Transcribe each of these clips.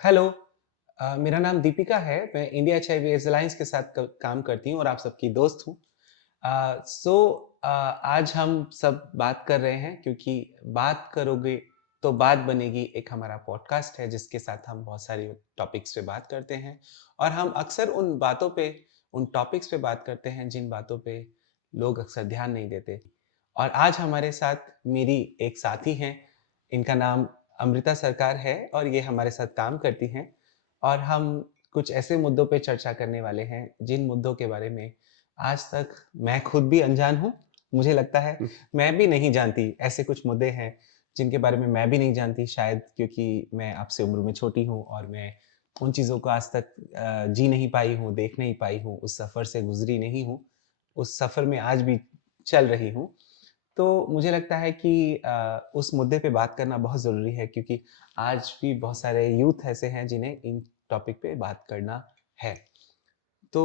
Hello. मेरा नाम दीपिका है। मैं इंडिया एचआईवी एड्स अलायंस के साथ काम करती हूँ और आप सबकी दोस्त हूँ। आज हम सब बात कर रहे हैं क्योंकि बात करोगे तो बात बनेगी एक हमारा पॉडकास्ट है जिसके साथ हम बहुत सारी टॉपिक्स पे बात करते हैं और हम अक्सर उन बातों पे उन टॉपिक्स पे बात करते हैं जिन बातों पे लोग अक्सर ध्यान नहीं देते। और आज हमारे साथ मेरी एक साथी हैं, इनका नाम अमृता सरकार है और ये हमारे साथ काम करती हैं और हम कुछ ऐसे मुद्दों पे चर्चा करने वाले हैं जिन मुद्दों के बारे में आज तक मैं खुद भी अनजान हूँ। मुझे लगता है मैं भी नहीं जानती, ऐसे कुछ मुद्दे हैं जिनके बारे में मैं भी नहीं जानती, शायद क्योंकि मैं आपसे उम्र में छोटी हूँ और मैं उन चीज़ों को आज तक जी नहीं पाई हूँ, देख नहीं पाई हूँ, उस सफ़र से गुज़री नहीं हूँ, उस सफ़र में आज भी चल रही हूँ। तो मुझे लगता है कि उस मुद्दे पे बात करना बहुत ज़रूरी है क्योंकि आज भी बहुत सारे यूथ ऐसे हैं जिन्हें इन टॉपिक पे बात करना है। तो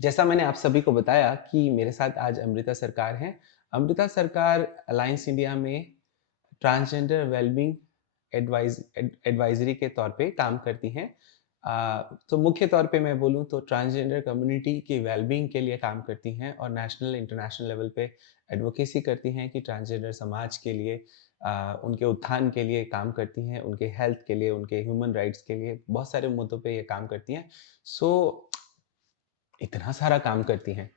जैसा मैंने आप सभी को बताया कि मेरे साथ आज अमृता सरकार हैं। अमृता सरकार अलायंस इंडिया में ट्रांसजेंडर वेलबींग एडवाइज़री के तौर पे काम करती हैं। तो मुख्य तौर पे मैं बोलूँ तो ट्रांसजेंडर कम्युनिटी की वेलबींग के लिए काम करती हैं और नेशनल इंटरनेशनल लेवल पे एडवोकेसी करती हैं कि ट्रांसजेंडर समाज के लिए उनके उत्थान के लिए काम करती हैं, उनके हेल्थ के लिए, उनके ह्यूमन राइट्स के लिए बहुत सारे मुद्दों पे ये काम करती हैं। सो इतना सारा काम करती हैं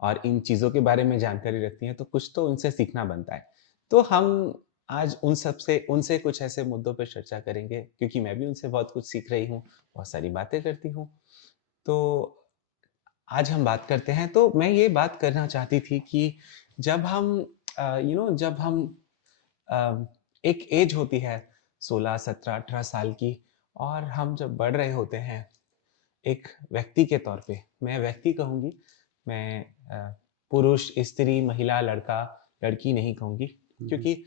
और इन चीज़ों के बारे में जानकारी रखती हैं, तो कुछ तो उनसे सीखना बनता है। तो हम आज उनसे कुछ ऐसे मुद्दों पे चर्चा करेंगे क्योंकि मैं भी उनसे बहुत कुछ सीख रही हूँ, बहुत सारी बातें करती हूँ। तो आज हम बात करते हैं, तो मैं ये बात करना चाहती थी कि जब हम जब हम एक एज होती है 16, 17, 18 साल की और हम जब बढ़ रहे होते हैं एक व्यक्ति के तौर पे, मैं व्यक्ति कहूँगी, मैं पुरुष, स्त्री, महिला, लड़का, लड़की नहीं कहूँगी हुँ, हुँ। क्योंकि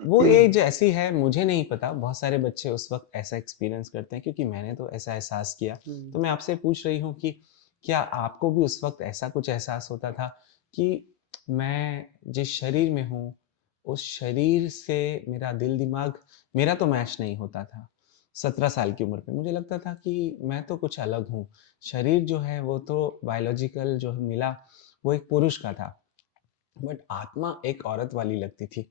वो एज ऐसी है, मुझे नहीं पता, बहुत सारे बच्चे उस वक़्त ऐसा एक्सपीरियंस करते हैं क्योंकि मैंने तो ऐसा एहसास किया। हुँ। तो मैं आपसे पूछ रही हूँ कि क्या आपको भी उस वक़्त ऐसा कुछ एहसास होता था कि मैं जिस शरीर में हूँ, उस शरीर से मेरा दिल-दिमाग मेरा तो मैच नहीं होता था। 17 साल की उम्र पे मुझे लगता था कि मैं तो कुछ अलग हूँ। शरीर जो है वो तो बायोलॉजिकल जो मिला, वो एक पुरुष का था, बट आत्मा एक औरत वाली लगती थी।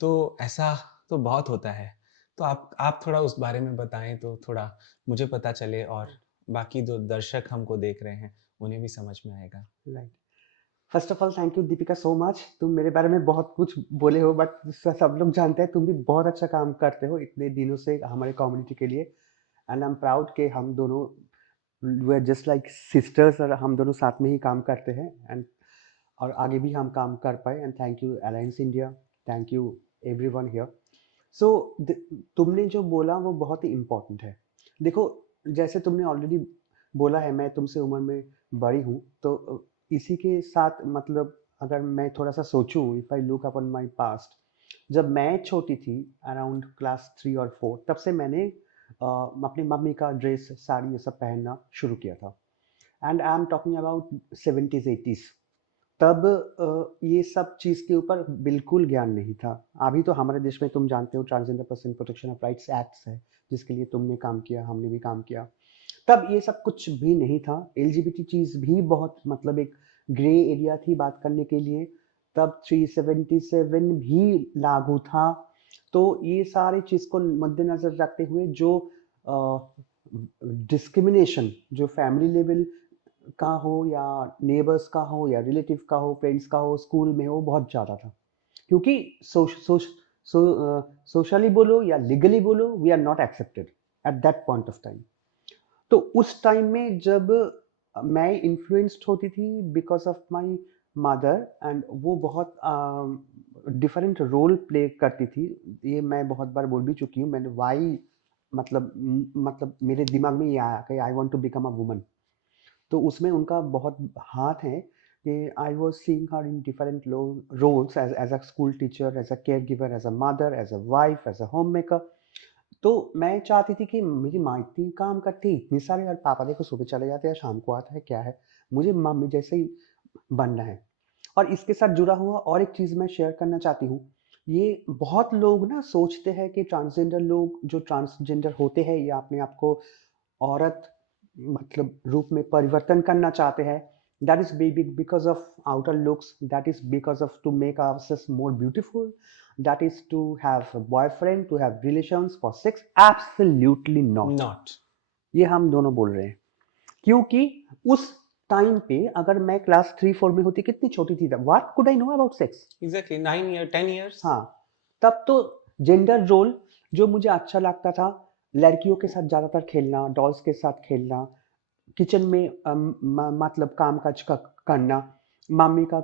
तो ऐसा तो बहुत होता है। तो आप थोड़ा उस बारे में बताएँ तो थोड़ा मुझे पता चले और बाकी जो दर्शक हमको देख रहे हैं, उन्हें भी समझ में आएगा। Right. First of all thank you Deepika so much. तुम मेरे बारे में बहुत कुछ बोले हो बट स सब लोग जानते हैं तुम भी बहुत अच्छा काम करते हो इतने दिनों से हमारे कम्युनिटी के लिए एंड आई एम प्राउड कि हम दोनों we are just like sisters और हम दोनों साथ में ही काम करते हैं एंड और आगे भी हम काम कर पाए and thank you alliance India, thank you everyone here. So तुमने जो बोला वो बहुत ही इम्पोर्टेंट है। देखो, जैसे तुमने ऑलरेडी बोला है मैं तुमसे उम्र में बड़ी हूँ तो इसी के साथ मतलब अगर मैं थोड़ा सा सोचूं if I look upon my past, जब मैं छोटी थी अराउंड क्लास 3 और 4 तब से मैंने अपनी मम्मी का ड्रेस साड़ी ये सब पहनना शुरू किया था and I am talking about 70s 80s। तब ये सब चीज़ के ऊपर बिल्कुल ज्ञान नहीं था। अभी तो हमारे देश में तुम जानते हो transgender person protection of rights acts है, जिसके लिए तुमने काम किया, हमने भी काम किया। तब ये सब कुछ भी नहीं था। एलजीबीटी चीज़ भी बहुत मतलब एक ग्रे एरिया थी बात करने के लिए। तब 377 भी लागू था। तो ये सारी चीज़ को मद्देनज़र रखते हुए जो डिस्क्रिमिनेशन जो फैमिली लेवल का हो या नेबर्स का हो या रिलेटिव का हो, फ्रेंड्स का हो, स्कूल में हो, बहुत ज़्यादा था। क्योंकि सोशली बोलो या लीगली बोलो, we are not accepted at that point of time. तो उस टाइम में जब मैं इन्फ्लुएंस्ड होती थी because of my mother and वो बहुत डिफरेंट रोल प्ले करती थी। ये मैं बहुत बार बोल भी चुकी हूँ मैंने वाई मतलब मेरे दिमाग में ये आया कि I want to become a woman. तो उसमें उनका बहुत हाथ है कि I was seeing her in different roles as a school teacher, as a caregiver, as a mother, as a wife, as a homemaker. तो मैं चाहती थी कि मेरी माँ इतनी काम करती इतनी सारे और पापा देखो सुबह चले जाते हैं शाम को आता है क्या है, मुझे मम्मी जैसे ही बनना है। और इसके साथ जुड़ा हुआ और एक चीज़ मैं शेयर करना चाहती हूँ। ये बहुत लोग ना सोचते हैं कि ट्रांसजेंडर लोग जो ट्रांसजेंडर होते हैं या अपने आप को औरत मतलब रूप में परिवर्तन करना चाहते हैं, that is because of outer looks, that is because of to make ourselves more beautiful, that is to have boyfriend, to have relations for sex. Absolutely not. Not. ये हम दोनों बोल रहे हैं क्योंकि उस टाइम पे अगर मैं क्लास 3-4 में होती, कितनी छोटी थी तब, what could I know about sex? Exactly 9 year 10 years. हाँ, तब तो जेंडर रोल जो मुझे अच्छा लगता था, लड़कियों के साथ ज़्यादातर खेलना, डॉल्स के साथ खेलना, किचन में मतलब काम-काज करना, मम्मी का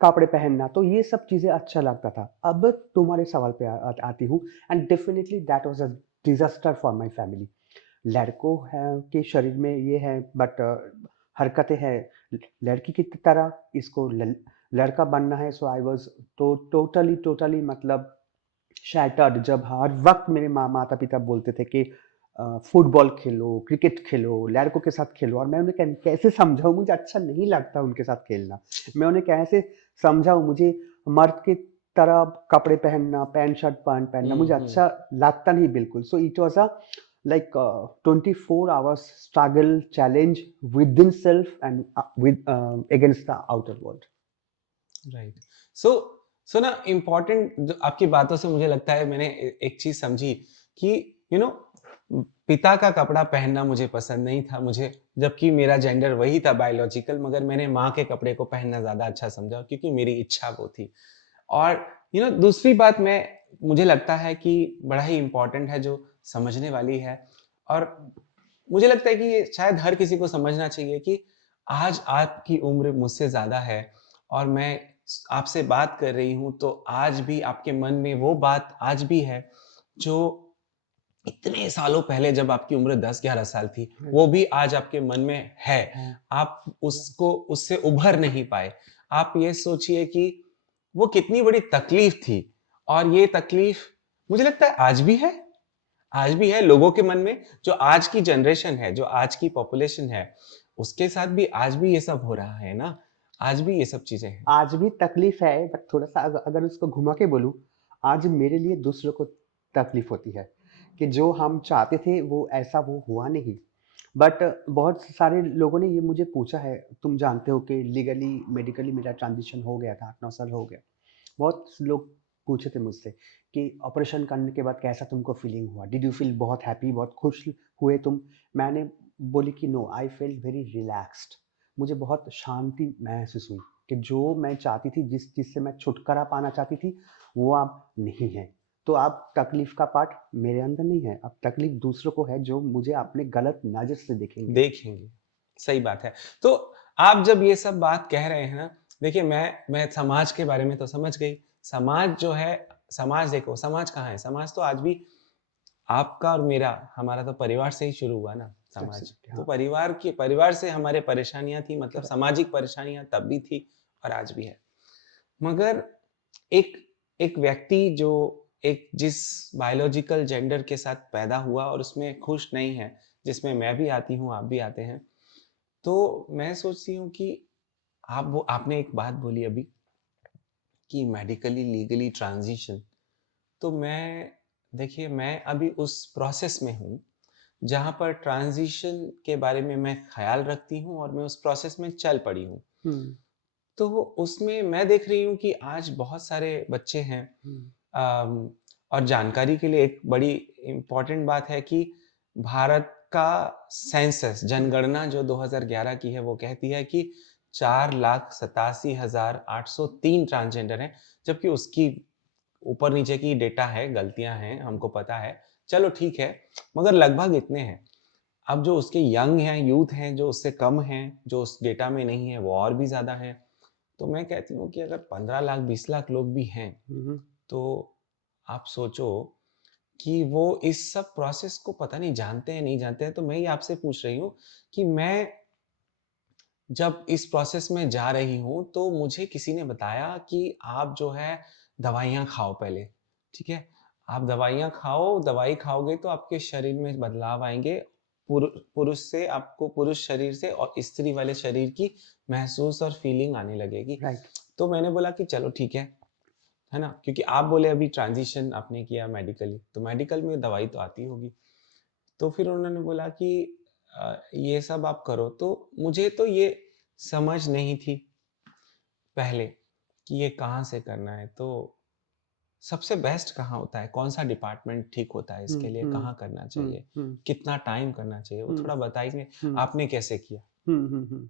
कपड़े पहनना, तो ये सब चीज़ें अच्छा लगता था। अब तुम्हारे सवाल पे आती हूँ, and definitely that was a disaster for my family. लड़कों है के शरीर में ये है, बट हरकतें हैं लड़की की तरह, इसको लड़का बनना है। सो आई वाज टोटली टोटली मतलब शैटर्ड जब हर वक्त मेरे माता पिता बोलते थे कि फुटबॉल खेलो, क्रिकेट खेलो, लड़कों के साथ खेलो, और मैं उन्हें कैसे समझाऊं, मुझे अच्छा नहीं लगता उनके साथ खेलना। मैं उन्हें कैसे समझाऊं, मुझे मर्द की तरह कपड़े पहनना, पैंट शर्ट पहनना मुझे अच्छा लगता नहीं बिल्कुल। So it was a like 24 hours struggle challenge within self and with against the outer world. Right. So so ना इम्पोर्टेंट आपकी बातों से मुझे लगता है मैंने एक चीज समझी कि यू नो पिता का कपड़ा पहनना मुझे पसंद नहीं था, मुझे, जबकि मेरा जेंडर वही था बायोलॉजिकल, मगर मैंने माँ के कपड़े को पहनना ज्यादा अच्छा समझा क्योंकि मेरी इच्छा वो थी। और दूसरी बात मैं मुझे लगता है कि बड़ा ही इम्पोर्टेंट है जो समझने वाली है, और मुझे लगता है कि ये शायद हर किसी को समझना चाहिए कि आज आपकी उम्र मुझसे ज्यादा है और मैं आपसे बात कर रही हूं, तो आज भी आपके मन में वो बात आज भी है जो इतने सालों पहले जब आपकी उम्र 10-11 साल थी, वो भी आज आपके मन में है। आप उसको उससे उभर नहीं पाए। आप ये सोचिए कि वो कितनी बड़ी तकलीफ थी, और ये तकलीफ मुझे लगता है आज भी है। आज भी है लोगों के मन में, जो आज की जनरेशन है, जो आज की पॉपुलेशन है, उसके साथ भी आज भी ये सब हो रहा है ना। आज भी ये सब चीजें हैं। आज भी तकलीफ है, बट थोड़ा सा अगर उसको घुमा के बोलूं, आज मेरे लिए दूसरों को तकलीफ होती है कि जो हम चाहते थे वो ऐसा वो हुआ नहीं। बट बहुत सारे लोगों ने ये मुझे पूछा है, तुम जानते हो कि लीगली मेडिकली मेरा ट्रांजिशन हो गया था, 8-9 साल हो गया। बहुत लोग पूछे थे मुझसे कि ऑपरेशन करने के बाद कैसा तुमको फीलिंग हुआ, डिड यू फील बहुत हैप्पी, बहुत खुश हुए तुम? मैंने बोली कि no, I felt very relaxed. मुझे बहुत शांति महसूस हुई कि जो मैं चाहती थी, जिस चीज़ से मैं छुटकारा पाना चाहती थी, वो अब नहीं है। तो अब तकलीफ का पार्ट मेरे अंदर नहीं है, अब तकलीफ दूसरों को है जो मुझे अपने गलत नज़र से देखेंगे। देखेंगे। सही बात है। तो आप जब ये सब बात कह रहे हैं ना, देखिए मैं समाज के बारे में तो समझ गई। समाज जो है, समाज देखो, समाज कहाँ है? समाज तो आज भी आपका और मेरा, हमारा तो परिवार से ही शुरू हुआ ना समाज। एब्सोल्युटली, तो हाँ। परिवार से हमारे परेशानियाँ थी, मतलब करेक्ट। सामाजिक परेशानियाँ तब भी थी और आज भी है। मगर एक एक व्यक्ति जो एक जिस बायोलॉजिकल जेंडर के साथ पैदा हुआ और उसमें खुश नहीं है, जिसमें मैं भी आती हूँ, आप भी आते हैं, तो मैं सोचती हूँ कि आपने एक बात बोली अभी कि मेडिकली लीगली ट्रांजिशन, तो मैं, देखिए मैं अभी उस प्रोसेस में हूँ जहाँ पर ट्रांजिशन के बारे में मैं ख्याल रखती हूँ और मैं उस प्रोसेस में चल पड़ी हूँ। हम्म। तो उसमें मैं देख रही हूँ कि आज बहुत सारे बच्चे हैं, हम्म। और जानकारी के लिए एक बड़ी इम्पोर्टेंट बात है कि भारत का सेंसस, जनगणना जो 2011 की है, वो कहती है कि 4,87,803 ट्रांसजेंडर हैं, जबकि उसकी ऊपर नीचे की डेटा है, गलतियां हैं, हमको पता है, चलो ठीक है, मगर लगभग इतने हैं। अब जो उसके यंग हैं, यूथ हैं, जो उससे कम हैं, जो उस डेटा में नहीं है, वो और भी ज्यादा है। तो मैं कहती हूँ कि अगर 15 लाख 20 लाख लोग भी हैं, हम्म। तो आप सोचो कि वो इस सब प्रोसेस को पता नहीं जानते हैं नहीं जानते हैं। तो मैं ये आपसे पूछ रही हूँ कि मैं जब इस प्रोसेस में जा रही हूँ, तो मुझे किसी ने बताया कि आप जो है दवाइयाँ खाओ पहले, ठीक है? आप दवाइयाँ खाओ, दवाई खाओगे तो आपके शरीर में बदलाव आएँगे। पुरुष से आपको, पुरुष शरीर से और स्त्री वाले शरीर की महसूस और फीलिंग आने लगेगी। राइट। तो मैंने बोला कि चलो ठीक है, है ना? क्योंकि आप बोले अभी ट्रांज़िशन आपने किया मेडिकली, तो मेडिकल में दवाई तो आती होगी। तो फिर उन्होंने बोला कि ये सब आप करो, तो मुझे तो ये समझ नहीं थी पहले कि ये कहाँ से करना है। तो सबसे बेस्ट कहाँ होता है? कौन-सा डिपार्टमेंट ठीक होता है हुँ, इसके लिए? हुँ, कहाँ करना हुँ, चाहिए? हुँ, कितना टाइम करना चाहिए? वो हुँ, थोड़ा बताएँगे? हुँ, आपने कैसे किया? हुँ, हुँ, हुँ।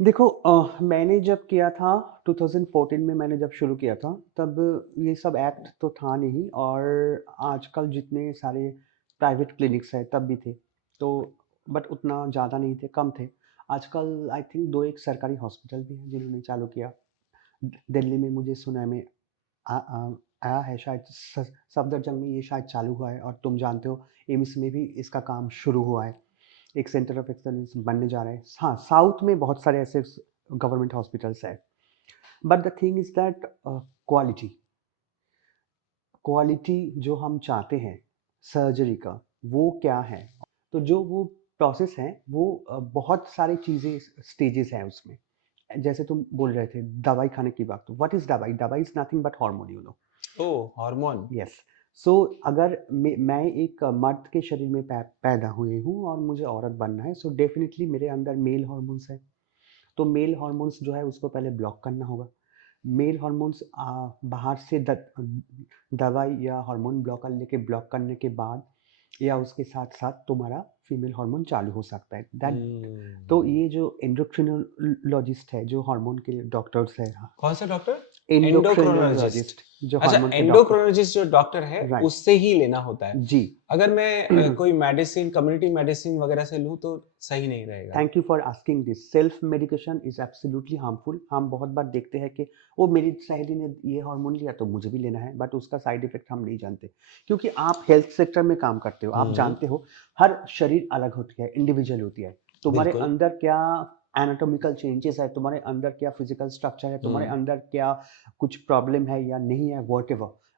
देखो मैंने जब किया था 2014 में मैंने जब शुरू किया था, तब ये सब एक्ट तो था नहीं और आजकल जितने सारे प्राइवेट क्लिनिक्स हैं तब भी थे। तो बट उतना ज़्यादा नहीं थे, कम थे। आजकल आई थिंक 2-1 सरकारी हॉस्पिटल भी हैं जिन्होंने चालू किया। दिल्ली में मुझे सुना में आया है शायद सफदरजंग में ये शायद चालू हुआ है और तुम जानते हो एम्स में भी इसका काम शुरू हुआ है। एक सेंटर ऑफ एक्सेलेंस बनने जा रहे हैं। हाँ, साउथ में बहुत सारे ऐसे गवर्नमेंट हॉस्पिटल्स हैं। But the thing is that quality quality जो हम चाहते हैं सर्जरी का, वो क्या है? तो जो वो प्रोसेस है, वो बहुत सारी चीज़ें स्टेजेस हैं उसमें। जैसे तुम बोल रहे थे दवाई खाने की बात, व्हाट इज़ दवाई? दवाई is nothing but hormone you know. Oh! Hormone. Yes. So अगर मैं एक मर्द के शरीर में पैदा हुए हूँ और मुझे औरत बनना है, सो डेफिनिटली मेरे अंदर मेल हॉर्मोन्स है। तो मेल हॉर्मोन्स जो है उसको पहले ब्लॉक करना होगा। मेल हॉर्मोन्स बाहर से दवाई या हार्मोन ब्लॉकर लेके ब्लॉक करने के बाद या उसके साथ साथ तुम्हारा फीमेल हार्मोन चालू हो सकता है दैट। तो हुँ। ये जो एंडोक्रिनोलॉजिस्ट है, जो हार्मोन के डॉक्टर्स है, कौन-सा डॉक्टर? एंडोक्रिनोलॉजिस्ट। एंडोक्रिनोलॉजिस्ट जो अच्छा, हार्मोन के डॉक्टर। एंडोक्रिनोलॉजिस्ट जो डॉक्टर है, राइट। उससे ही लेना होता है। जी। अगर मैं कोई मेडिसिन, कम्युनिटी मेडिसिन वगैरह से लूँ तो सही नहीं रहेगा ना? Thank you for asking this. Self medication is absolutely harmful. हम बहुत बार देखते हैं कि वो मेरी सहेली ने ये हार्मोन लिया तो मुझे भी लेना है, बट उसका साइड इफेक्ट हम नहीं जानते। क्योंकि आप हेल्थ सेक्टर में काम करते हो, आप हुँ, जानते हो हर शरीर अलग होती है, इंडिविजुअल होती है। तुम्हारे बिल्कुल। अंदर क्या एनाटॉमिकल चेंजेस है, तुम्हारे अंदर क्या फिजिकल स्ट्रक्चर है, तुम्हारे हुँ, अंदर क्या कुछ प्रॉब्लम है या नहीं है, what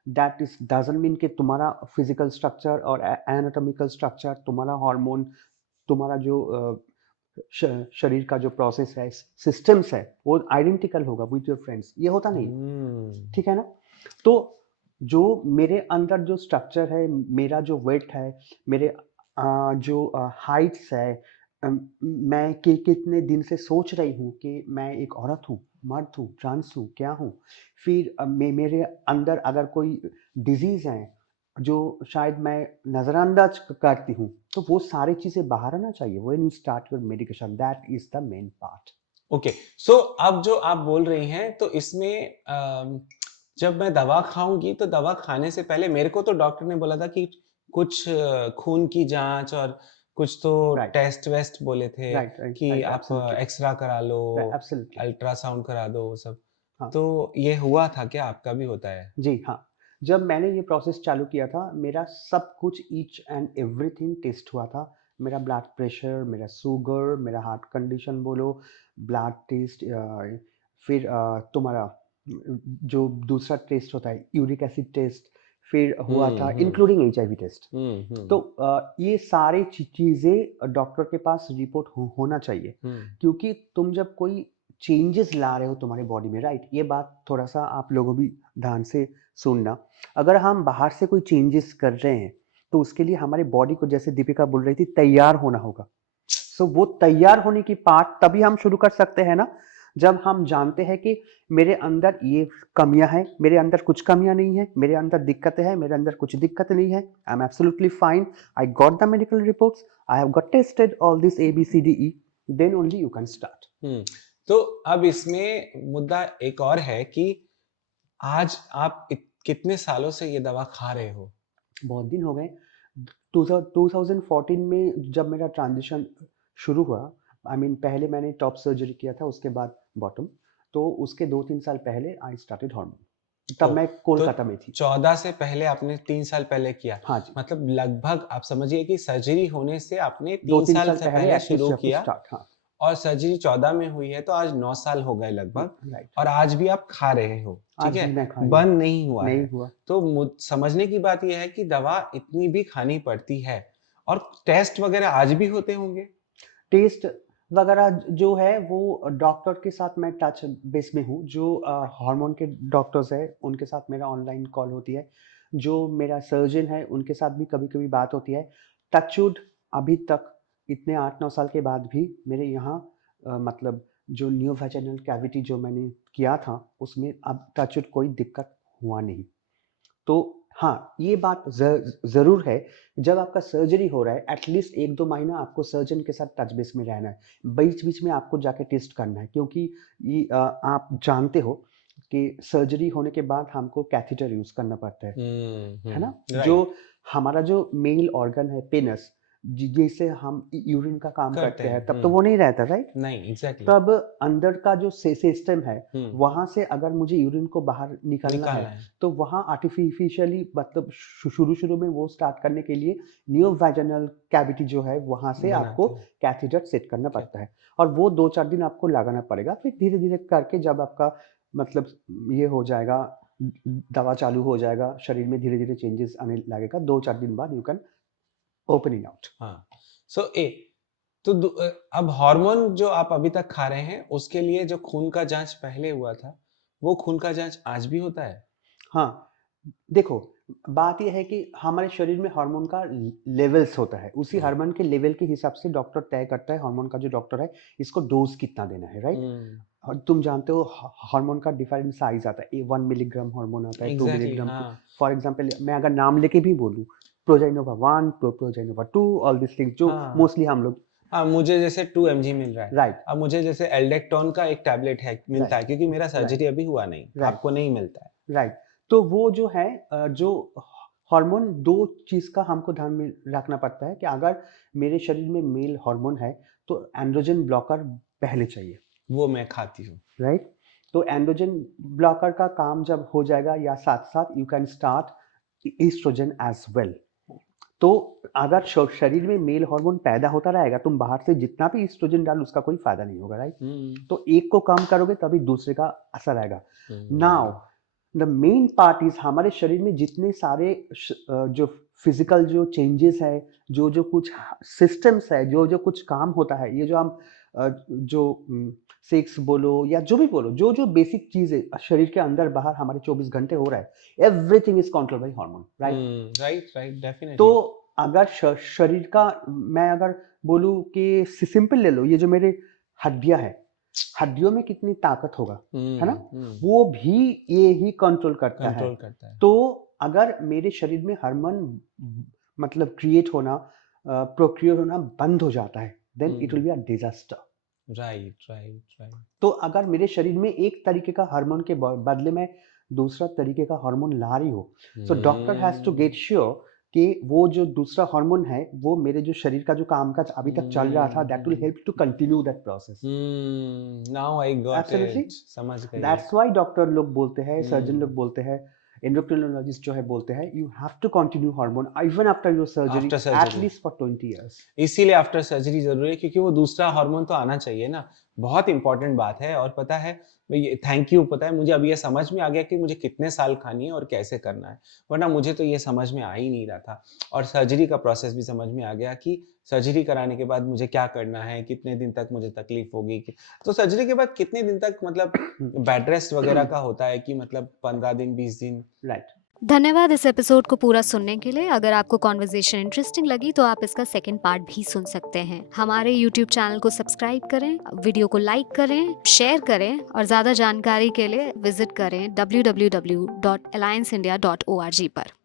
that is doesn't mean कि तुम्हारा फिजिकल स्ट्रक्चर और एनाटॉमिकल स्ट्रक्चर, तुम्हारा हार्मोन, तुम्हारा जो शरीर का जो प्रोसेस है, सिस्टम्स है, वो आइडेंटिकल होगा विद योर फ्रेंड्स। ये होता नहीं। हुँ, ठीक है ना? तो जो मेरे अंदर जो स्ट्रक्चर है, मेरा जो वेट है, मेरे जो हाइट्स है, मैं कितने दिन से सोच रही हूँ कि मैं एक औरत हूँ, मर्द हूँ, ट्रांस हूँ, क्या हूँ। फिर मेरे अंदर अगर कोई डिजीज है जो शायद मैं नज़रअंदाज करती हूँ, तो वो सारी चीज़ें बाहर आना चाहिए। When you start your medication, that is the main part. Okay. So अब जो आप बोल रही हैं, तो इसमें जब मैं दवा खाऊँगी, तो दवा खाने से पहले मेरे को तो डॉक्टर ने बोला था कि कुछ खून की जाँच और कुछ तो राइट, टेस्ट-वेस्ट बोले थे राइट, राइट, कि राइट, आप एब्सोल्युटली, एक्स-रे करा लो, एब्सोल्युटली। अल्ट्रासाउंड करा दो, वो सब। हाँ। तो ये हुआ था क्या? आपका भी होता है? जी, हाँ। जब मैंने ये प्रोसेस चालू किया था, मेरा सब कुछ ईच एंड एवरीथिंग टेस्ट हुआ था। मेरा ब्लड प्रेशर, मेरा शुगर, मेरा हार्ट कंडीशन बोलो, ब्लड टेस्ट, फिर तुम्हारा जो दूसरा टेस्ट होता है, यूरिक एसिड टेस्ट, फिर हुआ हुँ, था हुँ। Including HIV test. हुँ, तो हुँ, ये सारी चीज़ें डॉक्टर के पास रिपोर्ट होना चाहिए। हुँ। क्योंकि तुम जब कोई चेंजेस ला रहे हो तुम्हारी बॉडी में, राइट? ये बात थोड़ा-सा आप लोगों भी ध्यान से सुनना। अगर हम बाहर से कोई चेंजेस कर रहे हैं, तो उसके लिए हमारी बॉडी को, जैसे दीपिका बोल रही थी, तैयार होना होगा। सो वो तैयार होने की पार्ट तभी हम शुरू कर सकते हैं ना, जब हम जानते हैं कि मेरे अंदर ये कमियां हैं, मेरे अंदर कुछ कमियां नहीं है, मेरे अंदर दिक्कतें हैं, मेरे अंदर कुछ दिक्कत नहीं है। I am absolutely fine. I got the medical reports, I have got tested all this A B C D E, then only you can start. हुँ। तो अब इसमें मुद्दा एक और है कि आज आप कितने सालों से ये दवा खा रहे हो? बहुत दिन हो गए। 2014 में जब मेरा ट्रांजिशन शुरू हुआ, आई मीन पहले मैंने टॉप सर्जरी किया था, उसके बाद बॉटम। तो उसके 2-3 साल पहले आई स्टार्टेड हार्मोन। तब ओह! मैं तो कोलकाता में थी। 14 से पहले आपने 3 साल पहले किया। हाँ जी। मतलब लगभग आप समझिए कि सर्जरी होने से आपने 3 2-3 साल साल से पहले पहले एक्टिव शुरू सब कुछ किया स्टार्ट। हाँ। और सर्जरी 14 में हुई है, तो आज 9 साल हो गए लगभग राइट। और आज भी आप खा रहे हो, ठीक आज है? भी मैं खा रही हूँ। बंद नहीं हुआ नहीं है। हुआ। तो समझने की बात ये है कि दवा इतनी भी खानी पड़ती है और टेस्ट वगैरह आज भी होते होंगे? टेस्ट वगैरह जो है वो डॉक्टर के साथ मैं टच बेस में हूँ, जो हार्मोन के डॉक्टर्स हैं उनके साथ मेरा ऑनलाइन कॉल होती है। जो मेरा सर्जन है उनके साथ भी कभी-कभी बात होती है। टचवुड अभी तक इतने 8-9 साल के बाद भी मेरे यहाँ मतलब जो नियोवाजाइनल कैविटी जो मैंने किया था उसमें अब टचवुड कोई दिक्कत हुआ नहीं। तो हाँ, ये बात ज़रूर है, जब आपका सर्जरी हो रहा है एटलीस्ट 1-2 महीना आपको सर्जन के साथ टच बेस में रहना है। बीच-बीच में आपको जाके टेस्ट करना है क्योंकि आप जानते हो कि सर्जरी होने के बाद हमको कैथेटर यूज़ करना पड़ता है ना? राइट, जो हमारा जो मेल ऑर्गन है पेनिस जिससे हम यूरिन का काम करते करते हैं, हैं। तब तो वो नहीं रहता, राइट? नहीं, एग्ज़ैक्टली। तब अंदर का जो सिस्टम है, हुँ, वहाँ से अगर मुझे यूरिन को बाहर निकालना है, निकालना है। तो वहाँ आर्टिफिशियली मतलब शुरू-शुरू में वो स्टार्ट करने के लिए नियोवाजाइनल कैविटी जो है, वहाँ से आपको बनाते हैं। कैथेटर सेट करना क्या पड़ता है और वो 2-4 दिन आपको लगाना पड़ेगा। फिर धीरे-धीरे करके जब आपका मतलब ये हो जाएगा, दवा चालू हो जाएगा, शरीर में धीरे-धीरे चेंजेस आने लगेगा, 2-4 दिन बाद you can open it out. हाँ, सो तो अब हार्मोन जो आप अभी तक खा रहे हैं, उसके लिए जो खून का जाँच पहले हुआ था, वो खून का जाँच आज भी होता है? हाँ, देखो, बात ये है कि हमारे शरीर में हार्मोन का लेवल्स होता है। उसी हुँ, हार्मोन के लेवल के हिसाब से डॉक्टर तय करता है, हार्मोन का जो डॉक्टर है, इसको डोज़ कितना देना है, राइट? हुँ, और तुम जानते हो हार्मोन का डिफरेंट साइज़ आता है। 1 मिलीग्राम हार्मोन आता है, 2 एग्ज़ैक्टली मिलीग्राम, हाँ। फॉर एग्ज़ाम्पल मैं अगर नाम लेके भी बोलूँ, प्रोजाइनोवा 1, प्रोजाइनोवा 2, ऑल दिस थिंग्स जो हाँ, मोस्टली हम लोग, हाँ, मुझे जैसे 2 एमजी मिल रहा है। राइट, अब मुझे जैसे एल्डेक्टोन का एक टैबलेट है मिलता राइट, है क्योंकि मेरा राइट, सर्जरी अभी हुआ नहीं, राइट। आपको नहीं मिलता है। राइट। तो वो जो है जो हार्मोन 2 चीज़ का हमको ध्यान में रखना पड़ता है कि अगर मेरे शरीर में मेल हार्मोन है, तो एंड्रोजन ब्लॉकर पहले चाहिए, वो मैं खाती हूँ। राइट? तो एंड्रोजन ब्लॉकर का काम जब हो जाएगा या साथ-साथ you can start estrogen as well. तो अगर शरीर में मेल हार्मोन पैदा होता रहेगा, तुम बाहर से जितना भी एस्ट्रोजन डालो उसका कोई फ़ायदा नहीं होगा, राइट? हुँ, तो एक को कम करोगे तभी दूसरे का असर आएगा। Now hmm, the main part is हमारे शरीर में जितने सारे जो फिज़िकल जो चेंजेस है, जो कुछ सिस्टम्स है, जो कुछ काम होता है, ये जो हम जो सेक्स बोलो या जो भी बोलो, जो बेसिक चीज़ें शरीर के अंदर-बाहर हमारे 24 घंटे हो रहा है, everything is controlled by hormone, right? Right, right, तो डेफ़िनिटली। अगर शरीर का मैं अगर बोलूँ कि सिंपल ले लो, ये जो मेरे हड्डियाँ हैं, हड्डियों में कितनी ताकत होगा, है ना? वो भी ये ही कंट्रोल करता है। कंट्रोल करता है। तो अगर मेरे शरीर में हार्मोन मतलब क्रिएट होना प्रोक्रिएट होना बंद हो जाता है, then it will uh, be a disaster. Right, right, right. तो अगर मेरे शरीर में एक तरीके का हार्मोन के बदले में दूसरा तरीके का हार्मोन ला रही हो, so doctor has to get uh, sure कि वो जो दूसरा हार्मोन है, वो मेरे जो शरीर का जो कामकाज अभी तक चल रहा था, that will uh, help to continue that process. Now I got absolutely, it, समझ गए। दैट्स व्हाई डॉक्टर लोग बोलते हैं, सर्जन लोग हुँ, बोलते हैं, एंडोक्रिनोलॉजिस्ट जो है बोलते हैं, you have to continue hormone even after your surgery after at surgery. Least for 20 years. इसीलिए आफ्टर सर्जरी ज़रूरी है क्योंकि वो दूसरा हार्मोन तो आना चाहिए ना। बहुत इम्पोर्टेंट बात है और पता है ये थैंक यू पता है मुझे अभी ये समझ में आ गया कि मुझे कितने साल खानी है और कैसे करना है। वरना मुझे तो ये समझ में आ ही नहीं रहा था और सर्जरी का प्रोसेस भी समझ में आ गया कि सर्जरी कराने के बाद मुझे क्या करना है, कितने दिन तक मुझे तकलीफ होगी। तो सर्जरी के बाद कितने दिन तक मतलब बेड रेस्ट वगैरह का होता है कि मतलब 15 दिन, 20 दिन? राइट। धन्यवाद इस एपिसोड को पूरा सुनने के लिए। अगर आपको कॉन्वर्जेशन इंटरेस्टिंग लगी तो आप इसका सेकंड पार्ट भी सुन सकते हैं। हमारे यूट्यूब चैनल को सब्सक्राइब करें, वीडियो को लाइक करें, शेयर करें और ज़्यादा जानकारी के लिए विजिट करें www.allianceindia.org पर।